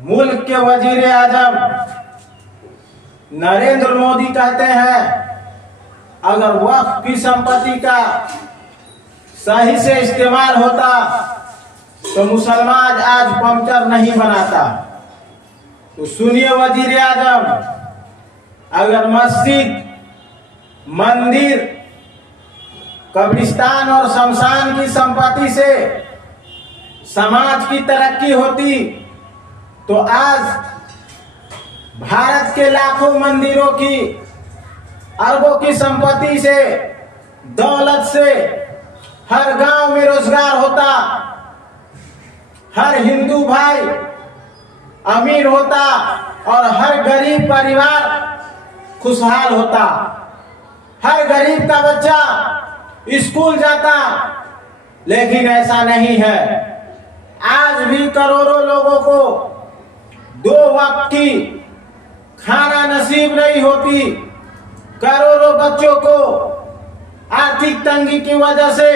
मुल्क के वजीर आजम नरेंद्र मोदी कहते हैं अगर वक्फ की संपत्ति का सही से इस्तेमाल होता तो मुसलमान आज पंक्चर नहीं बनाता। तो सुनिए वजीर आजम, अगर मस्जिद, मंदिर, कब्रिस्तान और शमशान की संपत्ति से समाज की तरक्की होती तो आज भारत के लाखों मंदिरों की, अरबों की संपत्ति से, दौलत से हर गांव में रोजगार होता, हर हिंदू भाई अमीर होता और हर गरीब परिवार खुशहाल होता, हर गरीब का बच्चा स्कूल जाता। लेकिन ऐसा नहीं है। आज भी करोड़ों लोगों को 2 वक्त की खाना नसीब नहीं होती। करोड़ों बच्चों को आर्थिक तंगी की वजह से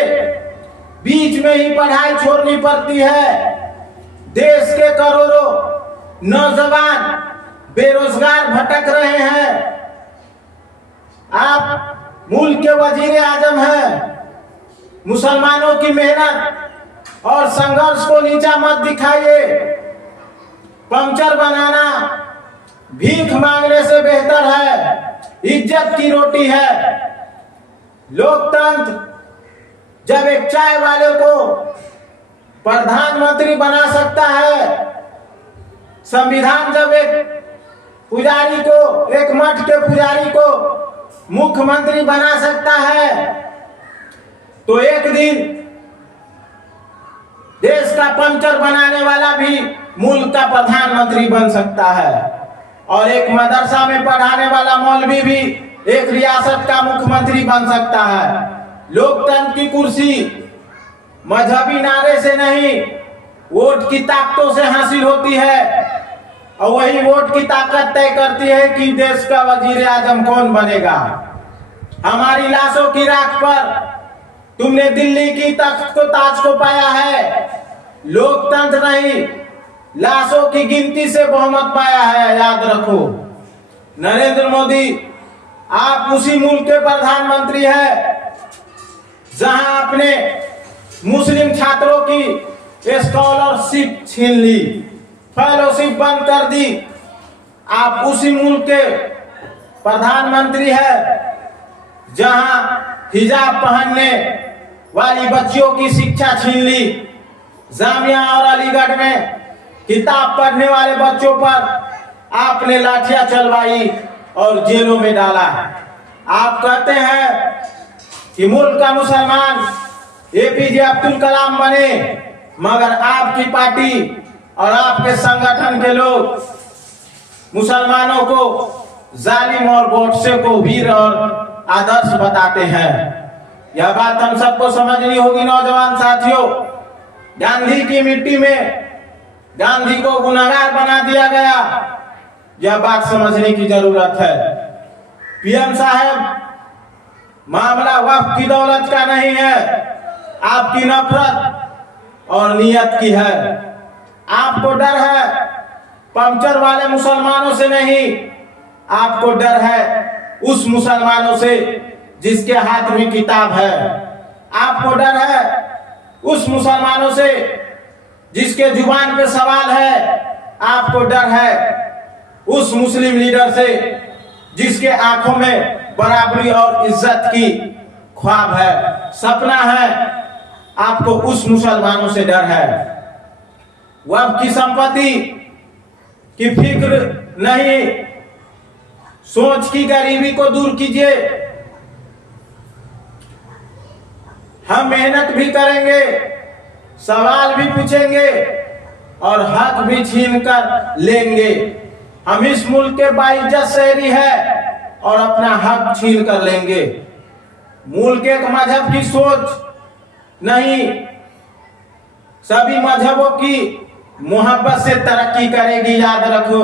बीच में ही पढ़ाई छोड़नी पड़ती है। देश के करोड़ों नौजवान बेरोजगार भटक रहे हैं। आप मुल्क के वजीर आजम हैं। मुसलमानों की मेहनत और संघर्ष को नीचा मत दिखाइए। पंक्चर बनाना भीख मांगने से बेहतर है, इज्जत की रोटी है। लोकतंत्र जब एक चाय वाले को प्रधानमंत्री बना सकता है, संविधान जब एक पुजारी को, एक मठ के पुजारी को मुख्यमंत्री बना सकता है, तो एक दिन देश का पंक्चर बनाने वाला भी मुल्क का प्रधानमंत्री बन सकता है। और एक मदरसा में पढ़ाने वाला मौलवी भी एक रियासत का मुख्यमंत्री बन सकता है। लोकतंत्र की कुर्सी मजहबी नारे से नहीं, वोट की ताकतों से हासिल होती है। और वही वोट की ताकत तय करती है कि देश का वजीर आजम कौन बनेगा। हमारी लाशों की राख पर तुमने दिल्ली की तख्त को, ताज को पाया है। लोकतंत्र नहीं, लाशों की गिनती से बहुमत पाया है, याद रखो। नरेंद्र मोदी, आप उसी मुल्क के प्रधानमंत्री हैं जहां आपने मुस्लिम छात्रों की स्कॉलरशिप छीन ली, फेलोशिप बंद कर दी। आप उसी मुल्क के प्रधानमंत्री हैं जहां हिजाब पहनने वाली बच्चियों की शिक्षा छीन ली। जामिया और अलीगढ़ में किताब पढ़ने वाले बच्चों पर आपने लाठियां चलवाई और जेलों में डाला। आप कहते हैं कि मुल्क का मुसलमान APJ अब्दुल कलाम बने, मगर आपकी पार्टी और आपके संगठन के लोग मुसलमानों को जालिम और गोडसे को वीर और आदर्श बताते हैं। यह बात हम सबको समझनी होगी। नौजवान साथियों, गांधी की मिट्टी में गांधी को गुनहगार बना दिया गया, यह बात समझने की जरूरत है। PM साहब, मामला वक्फ की दौलत का नहीं है, आपकी नफरत और नियत की है। आपको डर है पंक्चर वाले मुसलमानों से नहीं, आपको डर है उस मुसलमानों से जिसके हाथ में किताब है। आपको डर है उस मुसलमानों से जिसके जुबान पे सवाल है। आपको डर है उस मुस्लिम लीडर से जिसके आंखों में बराबरी और इज्जत की ख्वाब है, सपना है। आपको उस मुसलमानों से डर है। वक्फ की संपत्ति की फिक्र नहीं, सोच की गरीबी को दूर कीजिए। हम मेहनत भी करेंगे, सवाल भी पूछेंगे और हक भी छीन कर लेंगे। हम इस मुल्क के बाइज्जत शहरी है और अपना हक छीन कर लेंगे। मुल्क एक मजहब की सोच नहीं, सभी मजहबों की मोहब्बत से तरक्की करेगी, याद रखो।